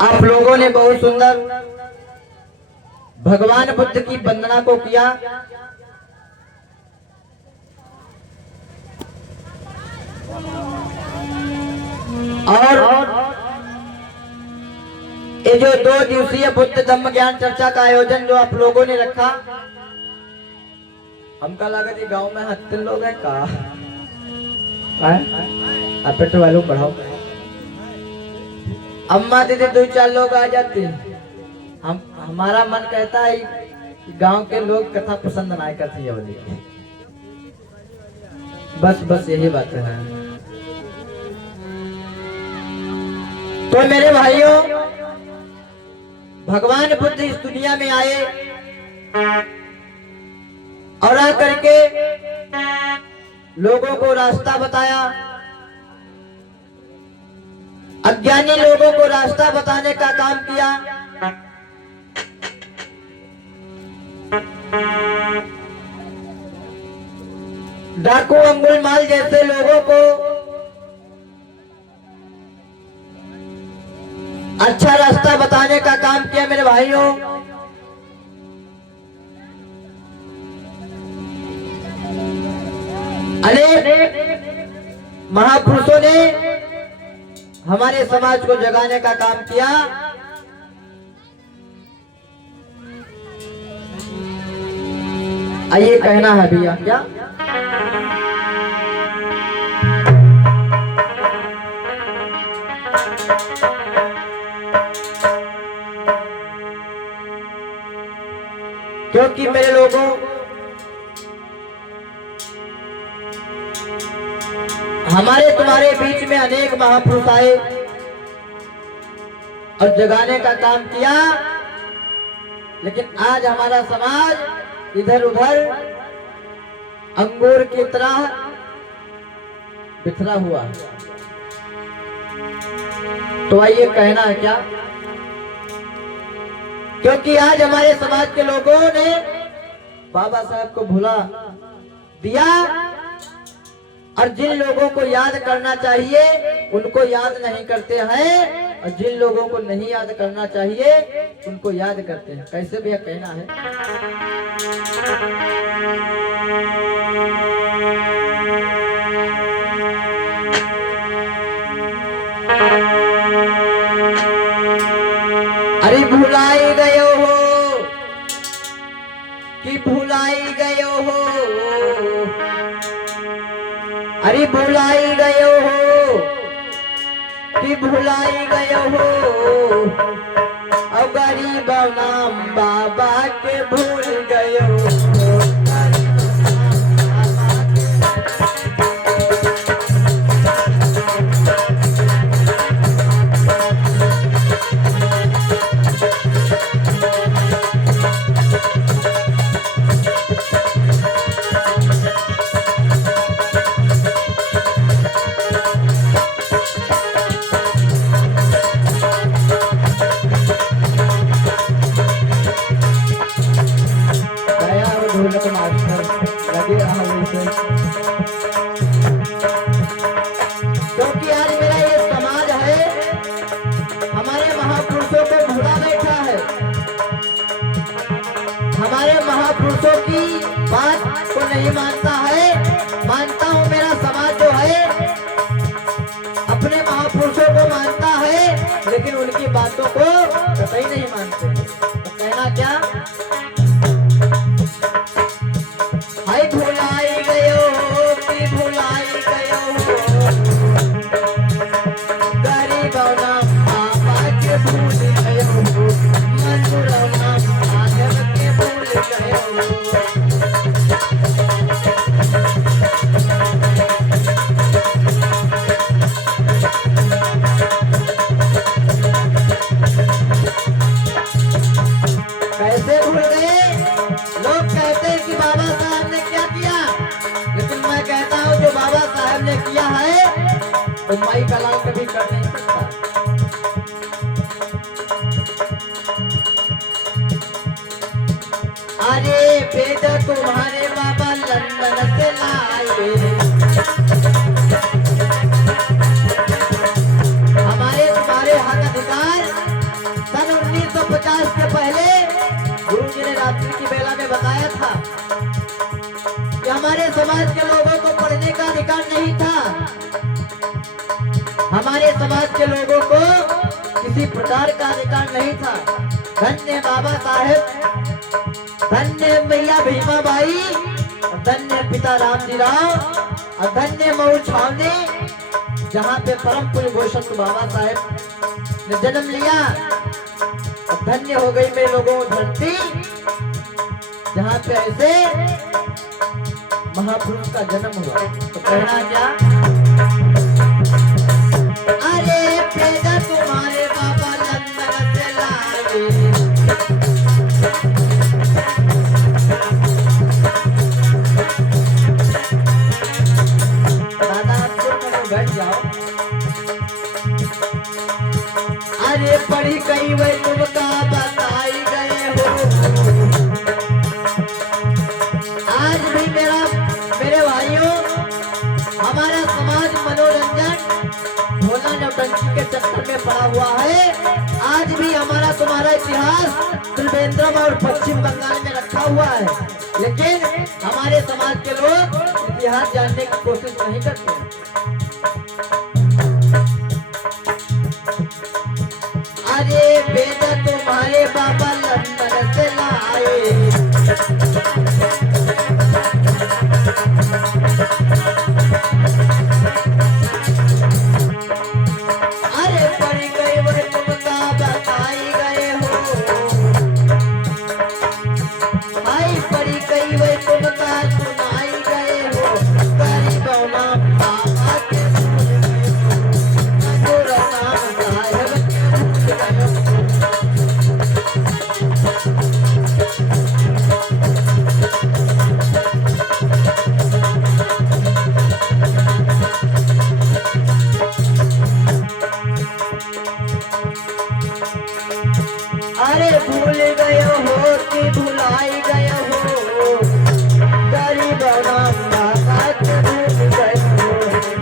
आप लोगों ने बहुत सुंदर भगवान बुद्ध की वंदना को किया। और ये जो 2 दिवसीय बुद्ध धम्म ज्ञान चर्चा का आयोजन जो आप लोगों ने रखा, हमका लगा कि गांव में 3 लोग हैं का आप पेट्रोल वालों बढ़ाओ। अम्मा दीदी 2-4 लोग आ जाते हैं। हमारा मन कहता है कि गांव के लोग कथा पसंद नहीं करते ये वाली। बस यही बात है। तो मेरे भाइयों, भगवान बुद्ध इस दुनिया में आए और आकर के लोगों को रास्ता बताया। अज्ञानी लोगों को रास्ता बताने का काम किया। डाकू अंगुलमाल जैसे लोगों को अच्छा रास्ता बताने का काम किया। मेरे भाइयों, अनेक महापुरुषों ने हमारे समाज को जगाने का काम किया। आइए कहना है भैया क्या? क्योंकि मेरे लोगों, हमारे तुम्हारे बीच में अनेक महापुरुष आए और जगाने का काम किया, लेकिन आज हमारा समाज इधर उधर अंगूर की तरह बिखरा हुआ। तो आइए कहना है क्या? क्योंकि आज हमारे समाज के लोगों ने बाबा साहब को भुला दिया और जिन लोगों को याद करना चाहिए उनको याद नहीं करते हैं, और जिन लोगों को नहीं याद करना चाहिए उनको याद करते हैं। कैसे भैया कहना है? अरे भुलाई गयो हो कि भुलाई गयो हो, अरे भुलाई गयो हो कि भुलाई गयो हो, अब गरीब नाम बाबा के भूल गयो हो। क्योंकि आज मेरा ये समाज है, हमारे महापुरुषों को भूला बैठा है। हमारे महापुरुषों की बात को नहीं मानता है। मानता हूँ मेरा समाज जो है अपने महापुरुषों को मानता है, लेकिन उनकी बातों को कतई नहीं मानते। तो कहना क्या? हाय भुलाई गयो हो कि भुलाई गयो हो, गरीब नाम बाबा के भूल गयो हो, मंजूर नाम माधव के भूल गयो हो। कैसे भूल गए? लोग कहते हैं कि बाबा साहब ने क्या किया, लेकिन मैं कहता हूँ जो बाबा साहब ने किया है तो माई कलाम कभी कर नहीं सकता। अरे वेद तुम्हारे बाबा लंदन से लाए, हमारे तुम्हारे हक अधिकार रात्रि की बेला में बताया था कि हमारे समाज के लोगों को पढ़ने का अधिकार नहीं था। हमारे समाज के लोगों को किसी प्रकार का अधिकार नहीं था। धन्य बाबा साहेब, धन्य मैया भीमा बाई, धन्य पिता रामजी राव और धन्य मऊ छावनी, जहाँ पे परम पूज्य गोशक्त बाबा साहेब ने जन्म लिया। और धन्य हो गई मेरे लोगों धरती, जहाँ पे ऐसे महापुरुष का जन्म हुआ। तो कहना क्या, अरे पैदा तुम्हारे बाबा लंदन से लाए, बैठ जाओ। अरे पढ़ी कई वे तुमका बताई गए हो। आज भी मेरे भाइयों, हमारा समाज मनोरंजन भोला नौटंकी के चक्कर में पड़ा हुआ है। आज भी हमारा तुम्हारा इतिहास त्रिवेंद्रम और पश्चिम बंगाल में रखा हुआ है, लेकिन हमारे समाज के लोग इतिहास जानने की कोशिश नहीं करते। अरे बेटा तुम्हारे बाबा लंदन से लाए, अरे पढ़ गए वो तुमका बताई गए हो। भाई पढ़ी गई वो तुमका सुनाई गए हो। गरीबों नाम बाबा के अरे भूल गए हो कि भुलाई गए हो। गरीब नाम बाबा के भूल गए हो।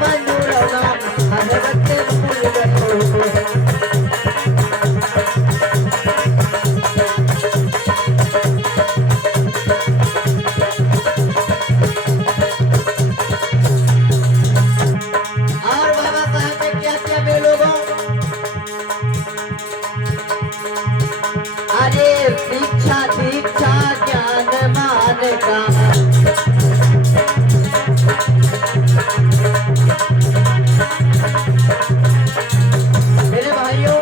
मंजूर नाम हजरत के भूल गए हो। और बाबा साहब ने क्या किया मेरे लोगों, अरे शिक्षा दीक्षा ज्ञान मान का, मेरे भाइयों,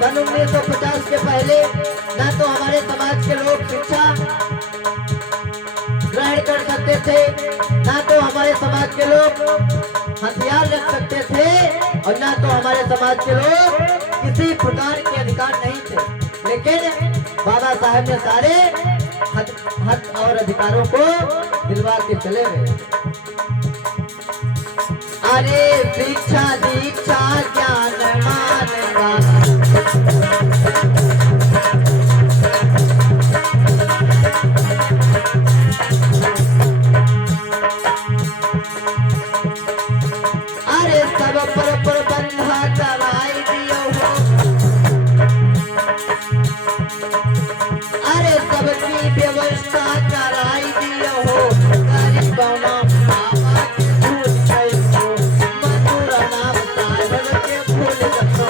सन 1950 के पहले ना तो हमारे समाज के लोग शिक्षा ग्रहण कर सकते थे, ना तो हमारे समाज के लोग हथियार रख सकते थे, और ना तो हमारे समाज के लोग किसी प्रकार के अधिकार नहीं थे। लेकिन बाबा साहब ने सारे हक और अधिकारों को दिलवा के चले गए। अरे शिक्षा दीक्षा ज्ञान मान का, अरे सब पर बंधा कराई दियो हो। अरे सबकी व्यवस्था कराई दियो हो। गरीबों नाम बाबा के भूल गए हो। मजूर नाम साहिब के भूल गए हो।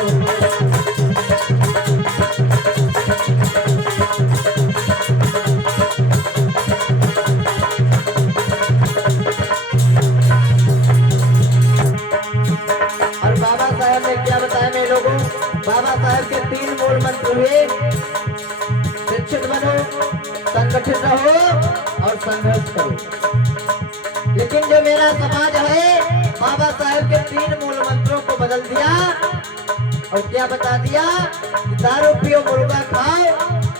और बाबा साहब ने क्या बताया मेरे लोगों, बाबा साहब के 3 मूल मंत्र हुए, शिक्षित बनो, संगठित रहो और संघर्ष करो। लेकिन जो मेरा समाज है, बाबा साहब के 3 मूल मंत्रों को बदल दिया और क्या बता दिया कि दारू पियो, मुर्गा खाओ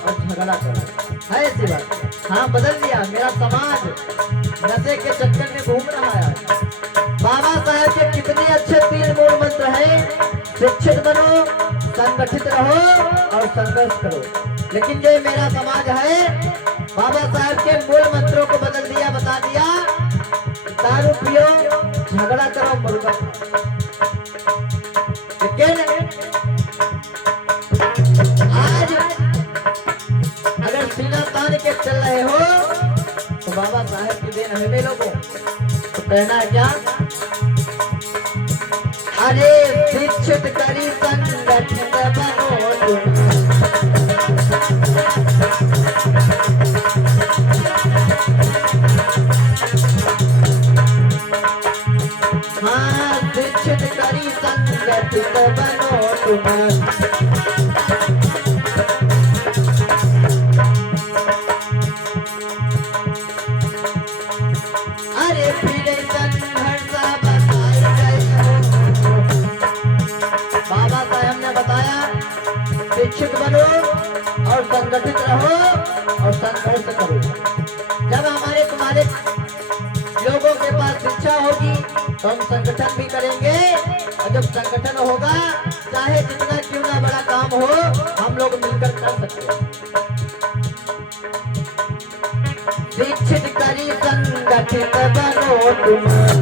और झगड़ा करो। है ऐसी बात? हाँ, बदल दिया। मेरा समाज नशे के चक्कर में घूम रहा है। बाबा साहब के कितने अच्छे 3 मूल मंत्र हैं, शिक्षित बनो, संगठित रहो और संघर्ष करो। लेकिन जो मेरा समाज है, बाबा साहब के मूल मंत्रों को बदल दिया, बता दिया दारू पियो, झगड़ा करो, मुर्गा खाओ। लेकिन आज अगर सीना चल रहे हो तो बाबा साहब की देन हमें लोगों तो कहना है क्या? अरे शिक्षित करी संगठित बनो तुम, हाँ शिक्षित करी संगठित बनो तुम। अरे फिर संघर्ष बताए गए हो, बाबा साहब ने बताया शिक्षित बनो और संगठित रहो और संघर्ष करो। जब हमारे तुम्हारे लोगों के पास शिक्षा होगी तो हम संगठन भी करेंगे, और जब संगठन होगा चाहे जितना क्यों ना बड़ा काम हो हम लोग मिलकर कर सकते हैं। शिक्षित करी संगठित बनो तुम।